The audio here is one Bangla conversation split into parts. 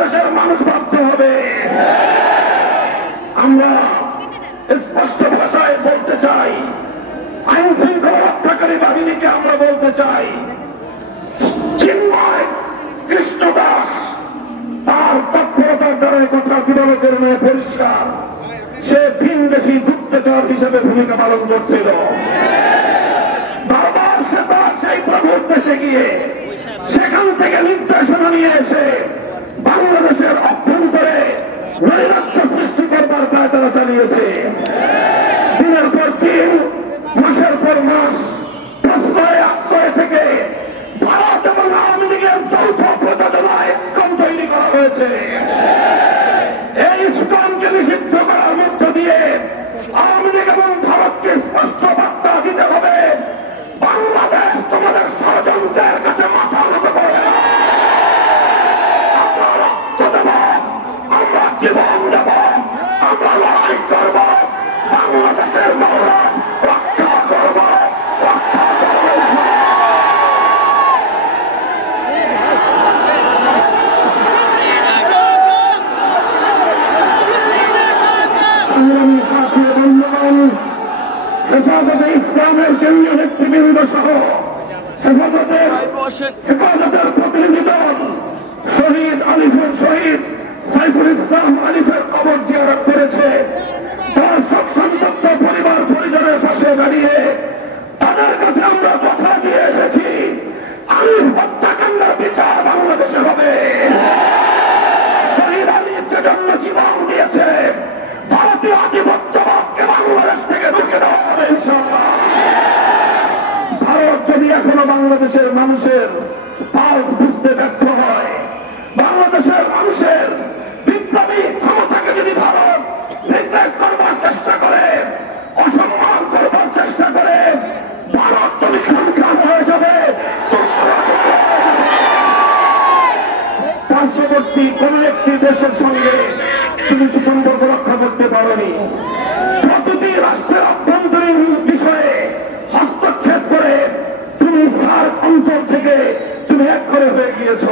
বাংলাদেশের মানুষ বাধ্য হবে। আমরা স্পষ্ট ভাষায় বলতে চাই, আইন শৃঙ্খলা রক্ষাকারী বাহিনীকে আমরা বলতে চাই, চিন্ময় কৃষ্ণ দাস তার তৎপরতার দ্বারা কথা কিভাবে করবে পরিষ্কার, সে ভিনদেশী গুপ্তচর হিসেবে ভূমিকা পালন করছিল। বারবার সে তার সেই প্রভুর দেশে গিয়ে সেখান থেকে নির্দেশনা নিয়ে এসে বাংলাদেশের অভ্যন্তরে নৈরাজ্য সৃষ্টি করবার প্রায় তারা চালিয়েছে। দিনের পর দিন, মাসের পর মাস প্রশ্রয় আশ্রয় থেকে ভারত এবং আওয়ামী লীগের যৌথ প্রযোজনায় ইসকন তৈরি করা হয়েছে। এই ইসকনকে নিষিদ্ধ করার মধ্য দিয়ে আওয়ামী লীগ এবং ভারতকে স্পষ্ট বার্তা দিতে হবে, বাংলাদেশ তোমাদের ষড়যন্ত্রের কাছে মাথা নত করবে না। আমরা রক্ত দেব, আমরা জীবন দেব, আমরা লড়াই করব, বাংলাদেশের গৌরব রক্ষা করব, রক্ষা করব। সংগ্রামী সাথী বন্ধুগণ, হেফাজতে ইসলামের কেন্দ্রীয় নেতৃবৃন্দ সহ হেফাজতের প্রতিনিধি দল শহীদ সাইফুল ইসলাম আলিফের কবর জিয়ারত করেছে। তার শোক সন্তপ্ত পরিবার পরিজনের পাশে দাঁড়িয়ে তাদের কাছে আমরা কথা দিয়ে এসেছি, আলিফ হত্যাকাণ্ডের বিচার বাংলাদেশে হবে। শহীদ আলিফ যে জন্য জীবন দিয়েছে, ভারতীয় আধিপত্যবাদকে বাংলাদেশ থেকে ঢুকে দেওয়া হবে ইনশাআল্লাহ। ভারত যদি এখনো বাংলাদেশের মানুষের পালস বুঝতে ব্যর্থ হয়, বাংলাদেশের মানুষের বিপ্লবী ক্ষমতাকে যদি ভারত নির্দেশ করবার চেষ্টা করে, অসম্মান করবার চেষ্টা করে, ভারত তুমি খানখান হয়ে যাবে। পার্শ্ববর্তী কোন একটি দেশের সঙ্গে তুমি সুসম্পর্ক রক্ষা করতে পারোনি। প্রতিটি রাষ্ট্রের অভ্যন্তরীণ বিষয়ে হস্তক্ষেপ করে তুমি সার্ক অঞ্চল থেকে তুমি এক করে হয়ে গিয়েছ।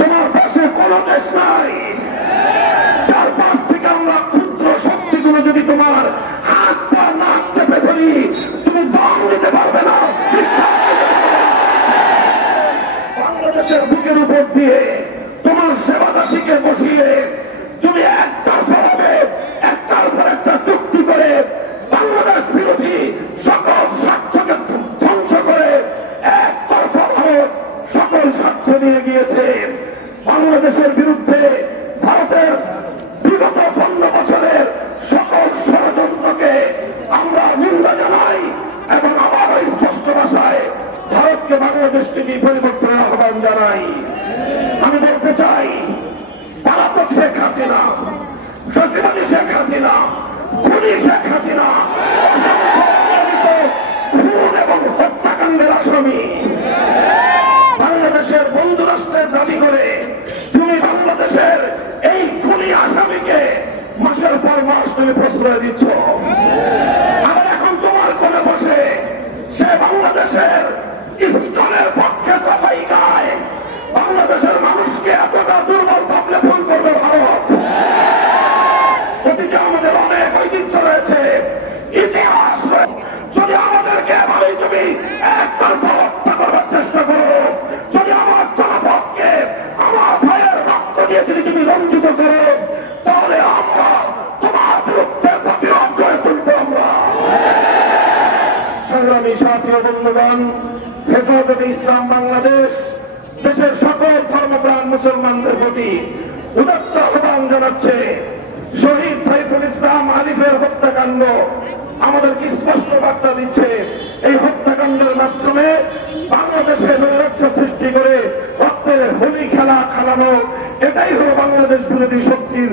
তোমার পাশে কোন দেশ নাই। চারপাশ থেকে আমরা ক্ষুদ্র শক্তিগুলো যদি তোমার হাত পা নাক চেপে ধরি, তুমি দম দিতে পারবে না। বাংলাদেশের বুকের উপর দিয়ে তোমার সেবাদাসীকে বসিয়ে তুমি একটার পর একটা চুক্তি করে বাংলাদেশ বিরোধী সকল স্বার্থকে ধ্বংস করে একতরফা ভারত সকল স্বার্থ নিয়ে গিয়েছে। বাংলাদেশের বিরুদ্ধে ভারতের বিগত 15 বছরের সকল ষড়যন্ত্রকে আমরা নিন্দা জানাই এবং আবারও স্পষ্ট ভাষায় ভারতকে বাংলাদেশ থেকে পরিবর্তনের আহ্বান জানাই। আমি বলতে চাই, পলাতক শেখ হাসিনা, ফ্যাসিবাদী শেখ হাসিনা, খুনি শেখ হাসিনা খুন এবং হত্যাকাণ্ডের আসামি। বাংলাদেশের বন্ধু রাষ্ট্রের দাবি করে তুমি বাংলাদেশের এই খুনি আসামিকে মাসের পর মাস তুমি প্রশ্রয় দিচ্ছ। আর এখন তোমার কোলে বসে সে বাংলাদেশের ইসকনের পক্ষে সাফাই গায়। বাংলাদেশের মানুষকে এতটা দুর্বল ভাবলে ভুল করবে ভারত। অতীতে আমাদের অনেক ঐতিহ্য রয়েছে, ইতিহাস। যদি আমাদেরকে এভাবেই তুমি একতরফা হত্যা করবার চেষ্টা করো, যদি আমার জনপদকে আমার ভাইয়ের রক্ত দিয়ে যদি তুমি রঞ্জিত করো, তাহলে আমরা তোমার বিরুদ্ধে প্রতিরোধ করে তুলবো। আমরা সংগ্রামী সাথী বন্ধুগণ, হেফাজতে ইসলাম বাংলাদেশ দেশের সকল ধর্মপ্রাণ মুসলমানদের প্রতি উদাত্ত আহ্বান জানাচ্ছে। শহীদ সাইফুল ইসলাম আলিফের হত্যাকাণ্ড আমাদেরকে স্পষ্ট বার্তা দিচ্ছে, এই হত্যাকাণ্ডের মাধ্যমে বাংলাদেশে নৈরাজ্য সৃষ্টি করে রক্তের হোলি খেলা খেলানো, এটাই হলো বাংলাদেশ বিরোধী শক্তির